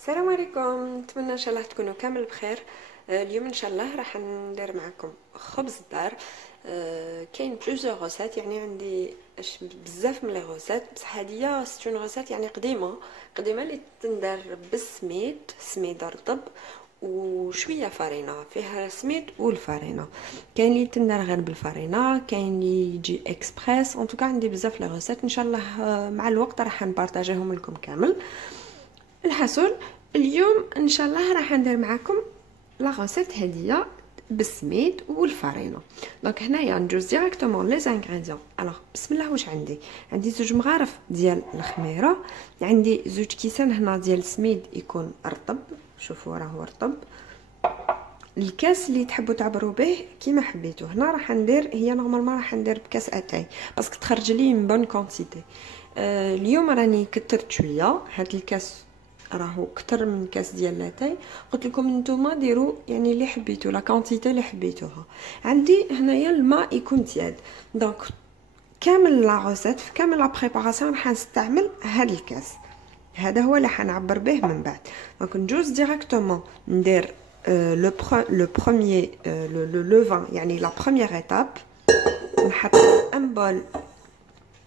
السلام عليكم، نتمنى ان شاء الله تكونوا كامل بخير. اليوم ان شاء الله راح ندير معكم خبز الدار. كاين بلوزيغ غوسات، يعني عندي بزاف من لي غوسات، بصح هادية سيت اون غوسات يعني قديمه اللي تندار سميد رطب وشويه فرينه، فيها سميد والفرينه. كاين اللي تندار غير بالفرينه، كاين اللي يجي اكسبريس. ان توكا عندي بزاف لي غوسات، ان شاء الله مع الوقت راح نبارطاجيهم لكم كامل. الحصول اليوم ان شاء الله راح ندير معكم لا غوسيت هديه بالسميد والفرينه. دونك هنايا ندوز ديريكتومون لي زانغريديون. الوغ بسم الله، واش عندي زوج مغارف ديال الخميره، عندي زوج كيسان هنا ديال السميد يكون رطب، شوفوا راهو رطب. الكاس اللي تحبوا تعبروا به كيما حبيتوا. هنا راح ندير، هي نورمالمون راح ندير بكاس اتاي باسكو تخرج لي من بون كونتيتي. اليوم راني كترت شويه، هاد الكاس راهو كتر من كاس ديال لاتاي. قلت لكم نتوما ديروا يعني اللي حبيتوا، لا كونتيتي اللي حبيتوها. عندي هنايا الماء يكون تياد. دونك كامل لا غوسيت، في كامل لا بريباراسيون راح نستعمل هاد الكاس، هذا هو اللي حنعبر به من بعد. دونك ندوز ديريكتومون ندير لو بروميير لو فان، يعني لا بروميير ايتاب. نحط ان بول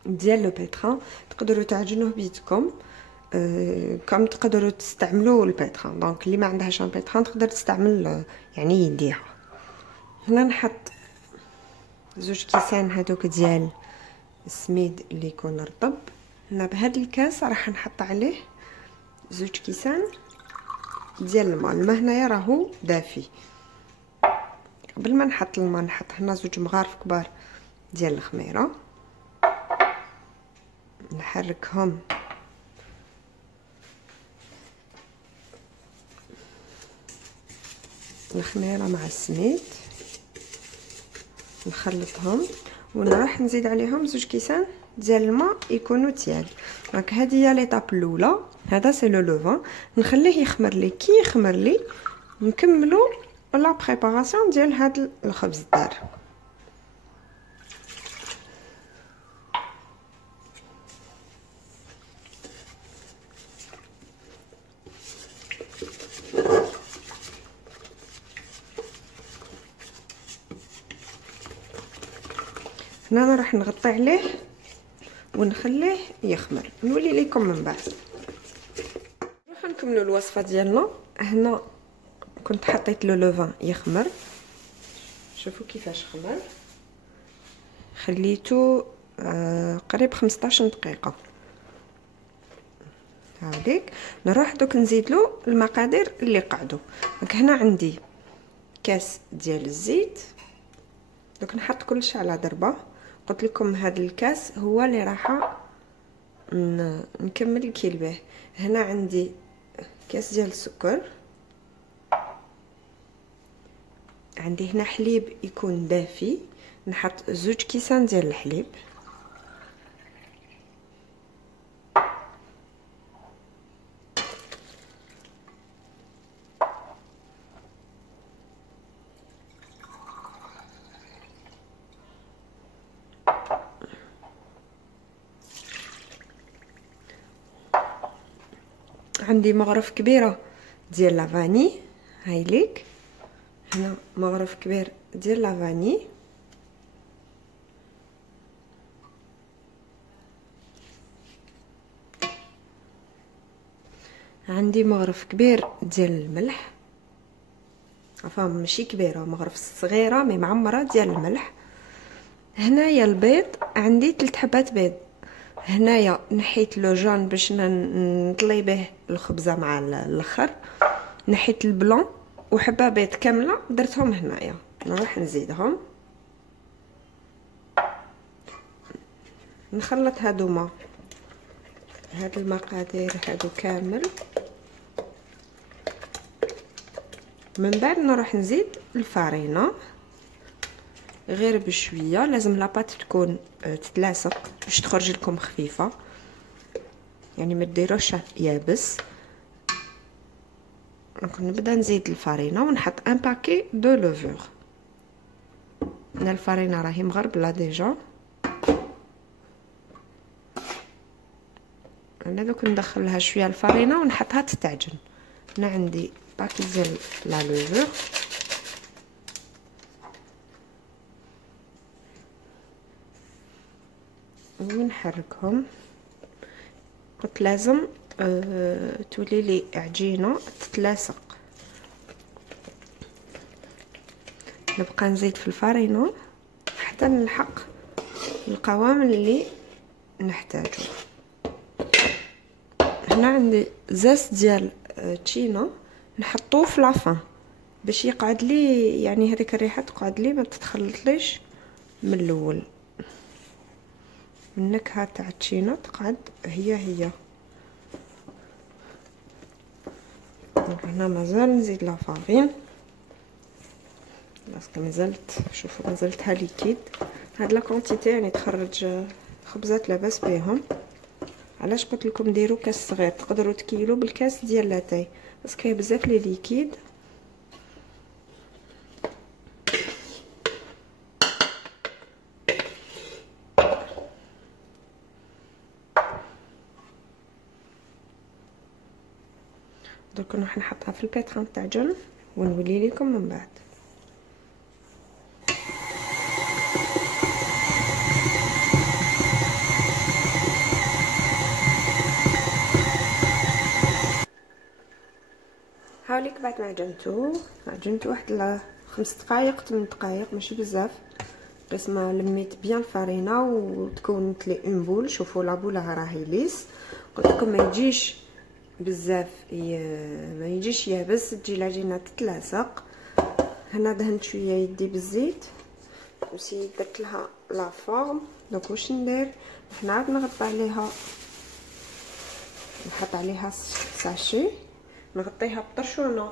ديال لو بيتران، تقدروا تعجنوه بيدكم كم تقدروا تستعملوا البيتران. دونك اللي ما عندهاش البيتران تقدر تستعمل يعني يديها. هنا نحط زوج كيسان هذوك ديال السميد اللي يكون رطب. هنا بهذا الكاس راح نحط عليه زوج كيسان ديال الماء هنايا راهو دافي. قبل ما نحط الماء نحط هنا زوج مغارف كبار ديال الخميره، نحركهم الخميره مع السميد، نخلطهم ونروح نزيد عليهم زوج كيسان ديال الماء يكونوا تياد. دونك هذه هي ليطاب الاولى، هذا سي لو لوفان. نخليه يخمر لي، كي يخمر لي نكملوا لا بريباراسيون ديال هذا الخبز الدار. هنا راح نغطي عليه ونخليه يخمر، نولي لكم من بعد. نروح نكملوا الوصفه ديالنا. هنا كنت حطيت لو لوفان يخمر، شوفوا كيفاش خمر، خليته قريب 15 دقيقه. هاوديك نروح دوك نزيد له المقادير اللي قعدوا. دونك هنا عندي كاس ديال الزيت، دوك نحط كلشي على ضربه. قلت لكم هذا الكاس هو اللي راح نكمل الكيل به. هنا عندي كاس ديال السكر، عندي هنا حليب يكون دافي، نحط زوج كيسان ديال الحليب، عندي مغرف كبيره ديال لافاني، هاي ليك هنا مغرف كبير ديال لافاني، عندي مغرف كبير ديال الملح، عفوا ماشي كبيره، مغرف صغيره مي معمره ديال الملح. هنايا البيض عندي 3 حبات بيض، هنايا نحيت لو جون باش نطلي به الخبزه مع الاخر، نحيت البلون وحبه بيض كامله درتهم هنايا. نروح نزيدهم، نخلط هادوما هاد المقادير هادو كامل. من بعد نروح نزيد الفرينه غير بشويه، لازم لاباط تكون تتلاصق باش تخرج لكم خفيفه، يعني ما ديروش يابس. دونك نبدا نزيد الفرينه ونحط ان باكي دو لوفور. انا الفرينه راهي مغربله ديجا، انا دوك ندخل لها شويه الفرينه ونحطها تتعجن. هنا عندي باك ديال لا لوفور، ونحركهم. قلت لازم تولي لي عجينه تتلاصق. نبقى نزيد في الفرينه حتى نلحق القوام اللي نحتاجه. هنا عندي زاز ديال تشينا نحطوه في لافان باش يقعد لي، يعني هذيك الريحه تقعد لي ما تتخلطليش من الاول. النكهه تاع التشينا تقعد هي. هنا مازال نزيد لا فارين باسكو مازالت، شوفوا مازالتها ليكيد. هاد لا كونتيتي يعني تخرج خبزات لاباس بهم. علاش قلت لكم ديروا كاس صغير، تقدروا تكيلوا بالكاس ديال لاتاي باسكو هي بزاف لي ليكيد. درك نروح نحطها في البيتران تاع جن ونولي لكم من بعد. هاوليك بعد ما عجنتو واحد 5 دقائق 8 دقائق ماشي بزاف، بس ما لميت بيان الفرينه وتكونت لي اون بول. شوفوا لا بوله راهي ليس، قلت لكم ما يجيش بزاف ما يجيش يابس، تجي العجينه تتلاصق. هنا دهنت شويه يدي بالزيت وسي درت لها لا فورم. دونك واش ندير، نعاود نغطي عليها، نحط عليها ساشي، نغطيها بطرشونه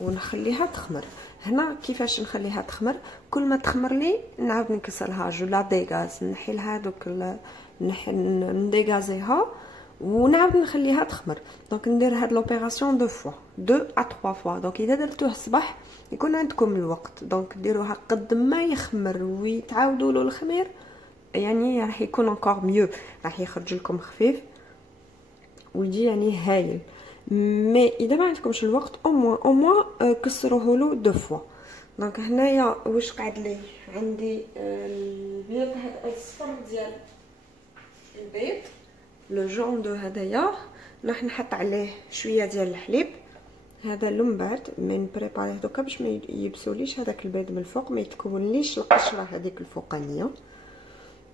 ونخليها تخمر. هنا كيفاش نخليها تخمر، كل ما تخمر لي نعاود نكسرها جو لا ديغاز، نحي لها دوك نديغازيها ونعاود نخليها تخمر. دونك ندير هاد لوبيراسيون دو فوا 2 ا 3 فوا. دونك اذا درتوه الصباح يكون عندكم الوقت، دونك ديروها قد ما يخمر ويتعاودوا له الخمير، يعني راح يكون انكور ميو، راح يخرج لكم خفيف ويجي يعني هايل. مي اذا ما عندكمش الوقت او موان كسروه له 2 فوا. دونك هنايا واش قعد لي عندي البيض الصفر ديال البيض لو جون دو هدايا، راح نحط عليه شويه ديال الحليب. هذا من بعد ما نبريباريه دوكا باش ما يبسوليش هذاك البيض من الفوق، ما يتكونليش القشره هذيك الفوقانيه.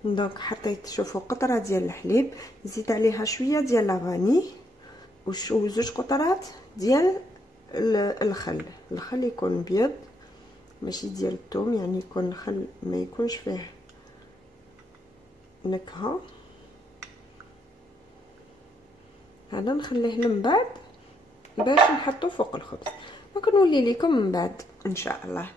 دونك حطيت شوفوا قطره ديال الحليب، زيد عليها شويه ديال لافاني وزوج قطرات ديال الخل يكون بيض ماشي ديال الثوم، يعني يكون الخل ما يكونش فيه نكهه. هذا نخليه من بعد باش نحطو فوق الخبز. دونك نولي لكم من بعد ان شاء الله.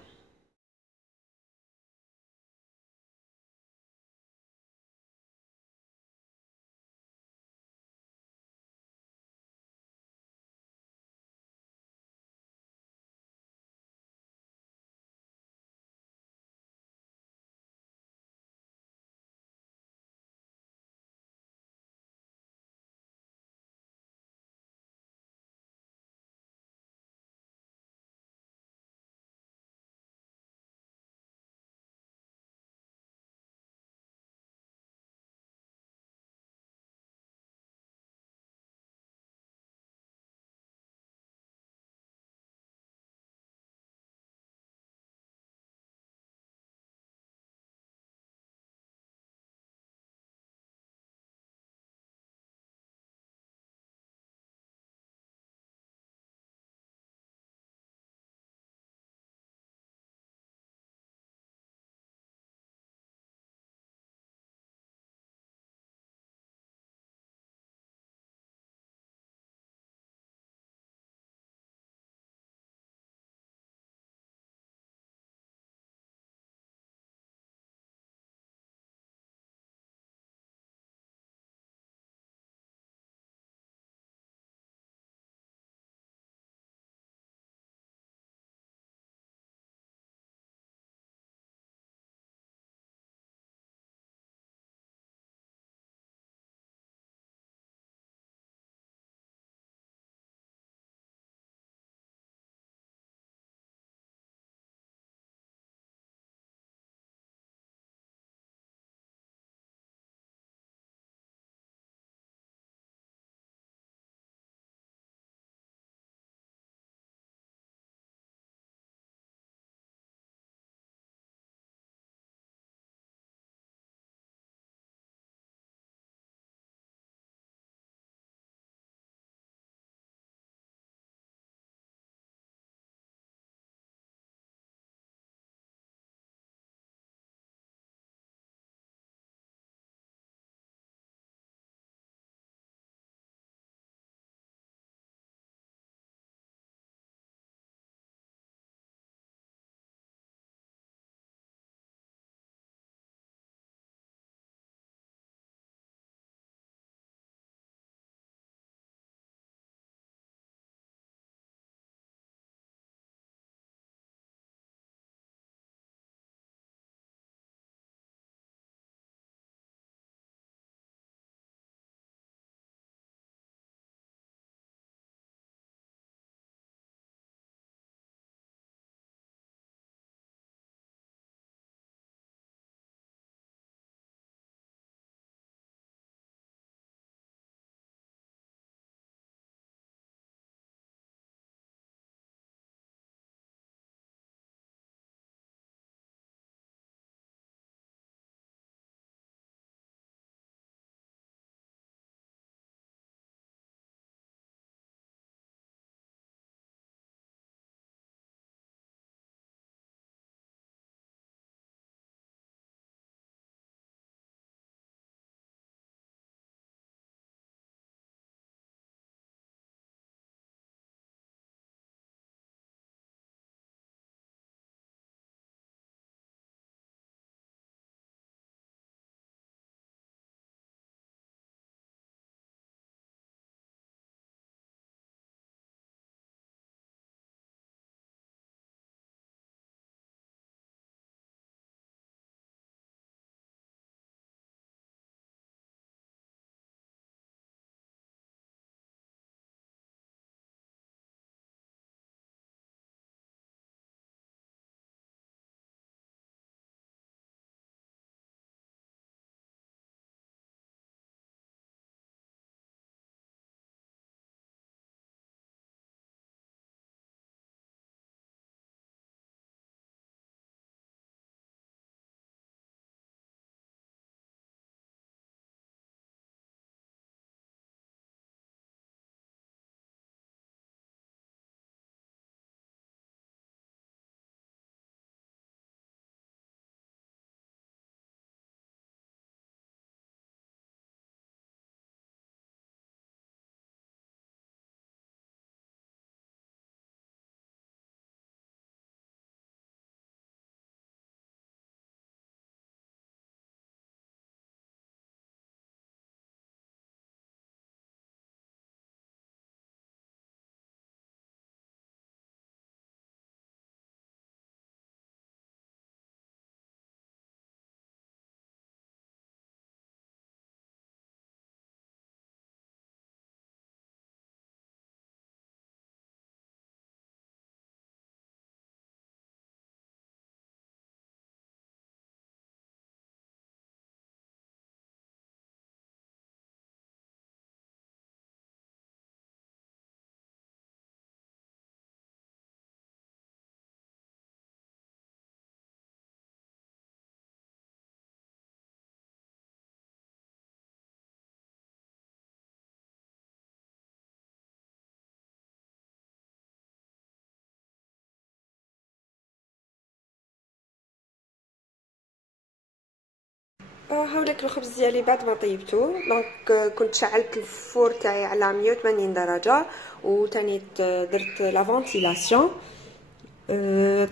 هاوليك الخبز ديالي بعد ما طيبته. دونك كنت شعلت الفور تاعي على 180 درجه وثاني درت لا فونتيلاسيون.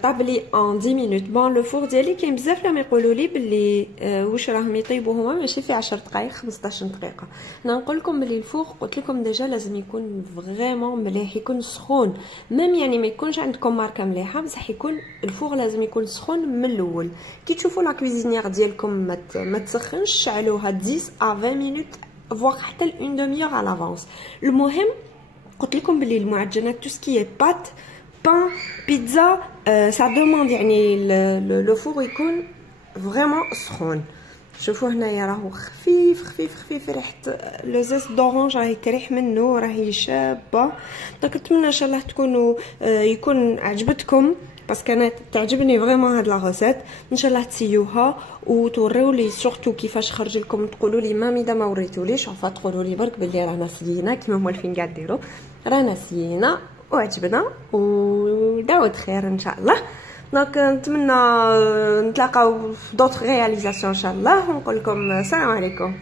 طاب لي ان 10 مينوت. بون لو فور ديالي كاين بزاف لما يقولوا لي باللي واش راهم يطيبوا هما ماشي في 10 دقائق 15 دقيقه. انا نقول لكم باللي الفور قلت لكم ديجا لازم يكون فريمون مليح، يكون سخون، ميم يعني ما يكونش عندكم ماركه مليحه بصح يكون الفور لازم يكون سخون من الاول. كي تشوفوا لا كويزينيير ديالكم ما تسخنش، شعلوها 10 ا 20 مينوت فواغ حتى ل1 دمي اور على لافونس. المهم قلت لكم باللي المعجنات تو سكي بات بان بيتزا سا دوموند يعني لو فور يكون فريمون سخون. شوفوا هنايا راهو خفيف خفيف خفيف، ريحه لو زيت دورانج راهي تريح منه، راهي شابه. دونك نتمنى ان شاء الله تكونوا يكون عجبتكم باسكو انا تعجبني فريمون هاد لا غوسيت. ان شاء الله تسيوها وتوريو لي سورتو كيفاش خرج لكم، تقولوا لي مامي اذا ما وريتوليش عفا تقولوا لي برك باللي رانا سيينا كيما موالفين كاع ديروا، رانا سيينا وعجبنا ودعوة خير ان شاء الله. دونك نتمنى نتلاقاو في دوطخ رياليزاسيون ان شاء الله، ونقول لكم السلام عليكم.